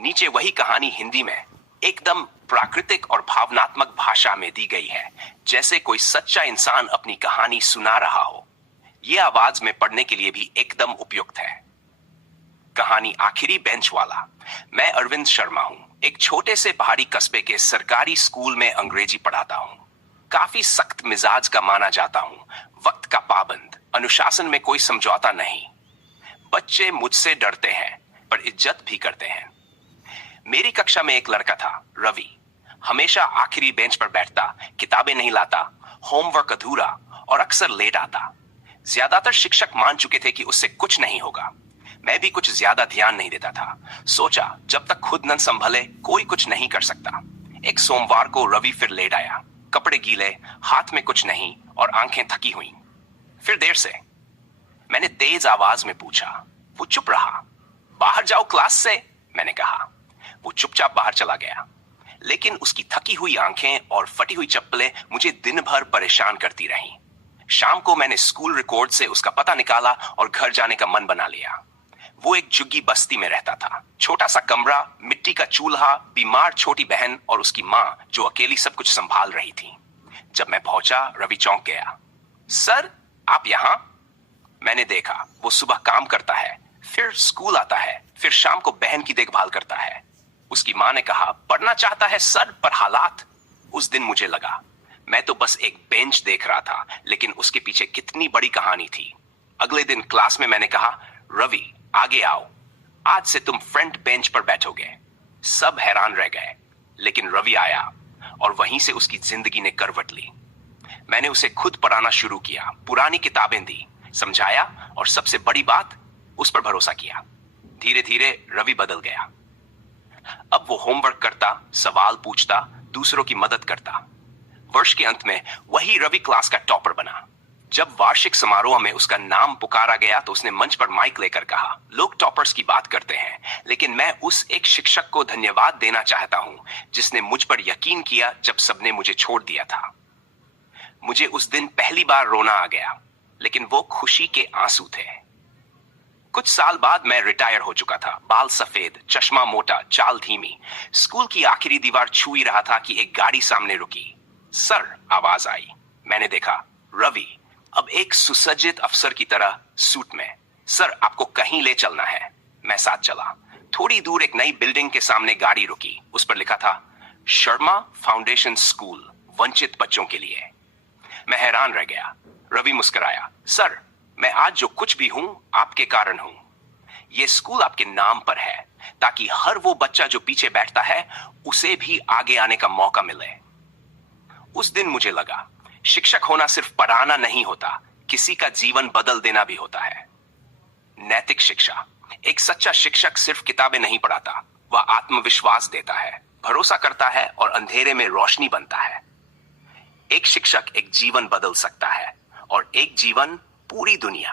नीचे वही कहानी हिंदी में एकदम प्राकृतिक और भावनात्मक भाषा में दी गई है, जैसे कोई सच्चा इंसान अपनी कहानी सुना रहा हो। यह आवाज में पढ़ने के लिए भी एकदम उपयुक्त है। कहानी आखिरी बेंच वाला। मैं अरविंद शर्मा हूं। एक छोटे से पहाड़ी कस्बे के सरकारी स्कूल में अंग्रेजी पढ़ाता हूं। काफी सख्त मिजाज का माना जाता हूं, वक्त का पाबंद, अनुशासन में कोई समझौता नहीं। बच्चे मुझसे डरते हैं पर इज्जत भी करते हैं। मेरी कक्षा में एक लड़का था, रवि। हमेशा आखिरी बेंच पर बैठता, किताबें नहीं लाता, होमवर्क अधूरा और अक्सर लेट आता। ज्यादातर शिक्षक मान चुके थे कि उससे कुछ नहीं होगा। मैं भी कुछ ज्यादा ध्यान नहीं देता था। सोचा जब तक खुद न संभले कोई कुछ नहीं कर सकता। एक सोमवार को रवि फिर लेट आया, कपड़े गीले, हाथ में कुछ नहीं और आंखें थकी हुई। फिर देर से मैंने तेज आवाज में पूछा। वो चुप रहा। बाहर जाओ क्लास से, मैंने कहा। वो चुपचाप बाहर चला गया, लेकिन उसकी थकी हुई आंखें और फटी हुई चप्पलें मुझे दिन भर परेशान करती रहीं। शाम को मैंने स्कूल रिकॉर्ड से उसका पता निकाला और घर जाने का मन बना लिया। वो एक झुग्गी बस्ती में रहता था। छोटा सा कमरा, मिट्टी का चूल्हा, बीमार छोटी बहन और उसकी माँ जो अकेली सब कुछ संभाल रही थी। जब मैं पहुंचा, रवि चौंक गया। सर, आप यहाँ? मैंने देखा वो सुबह काम करता है, फिर स्कूल आता है, फिर शाम को बहन की देखभाल करता है। उसकी माँ ने कहा, पढ़ना चाहता है सर, पर हालात। उस दिन मुझे लगा मैं तो बस एक बेंच देख रहा था, लेकिन उसके पीछे कितनी बड़ी कहानी थी। अगले दिन क्लास में मैंने कहा, रवि आगे आओ, आज से तुम फ्रंट बेंच पर बैठोगे। सब हैरान रह गए, लेकिन रवि आया और वहीं से उसकी जिंदगी ने करवट ली। मैंने उसे खुद पढ़ाना शुरू किया, पुरानी किताबें दी, समझाया और सबसे बड़ी बात, उस पर भरोसा किया। धीरे धीरे रवि बदल गया। अब वो होमवर्क करता, सवाल पूछता, दूसरों की मदद करता। वर्ष के अंत में वही रवि क्लास का टॉपर बना। जब वार्षिक समारोह में उसका नाम पुकारा गया तो उसने मंच पर माइक लेकर कहा, लोग टॉपर्स की बात करते हैं, लेकिन मैं उस एक शिक्षक को धन्यवाद देना चाहता हूं जिसने मुझ पर यकीन किया जब सबने मुझे छोड़ दिया था। मुझे उस दिन पहली बार रोना आ गया, लेकिन वो खुशी के आंसू थे। कुछ साल बाद मैं रिटायर हो चुका था। बाल सफेद, चश्मा मोटा, चाल धीमी। स्कूल की आखिरी दीवार छू ही रहा था कि एक गाड़ी सामने रुकी। सर, आवाज आई। मैंने देखा रवि, अब एक सुसज्जित अफसर की तरह सूट में। सर, आपको कहीं ले चलना है? मैं साथ चला। थोड़ी दूर एक नई बिल्डिंग के सामने गाड़ी रुकी। उस पर लिखा था, शर्मा फाउंडेशन स्कूल, वंचित बच्चों के लिए। मैं हैरान रह गया। रवि मुस्कुराया। सर, मैं आज जो कुछ भी हूं आपके कारण हूं। यह स्कूल आपके नाम पर है, ताकि हर वो बच्चा जो पीछे बैठता है उसे भी आगे आने का मौका मिले। उस दिन मुझे लगा, शिक्षक होना सिर्फ पढ़ाना नहीं होता, किसी का जीवन बदल देना भी होता है। नैतिक शिक्षा। एक सच्चा शिक्षक सिर्फ किताबें नहीं पढ़ाता, वह आत्मविश्वास देता है, भरोसा करता है और अंधेरे में रोशनी बनता है। एक शिक्षक एक जीवन बदल सकता है, और एक जीवन पूरी दुनिया।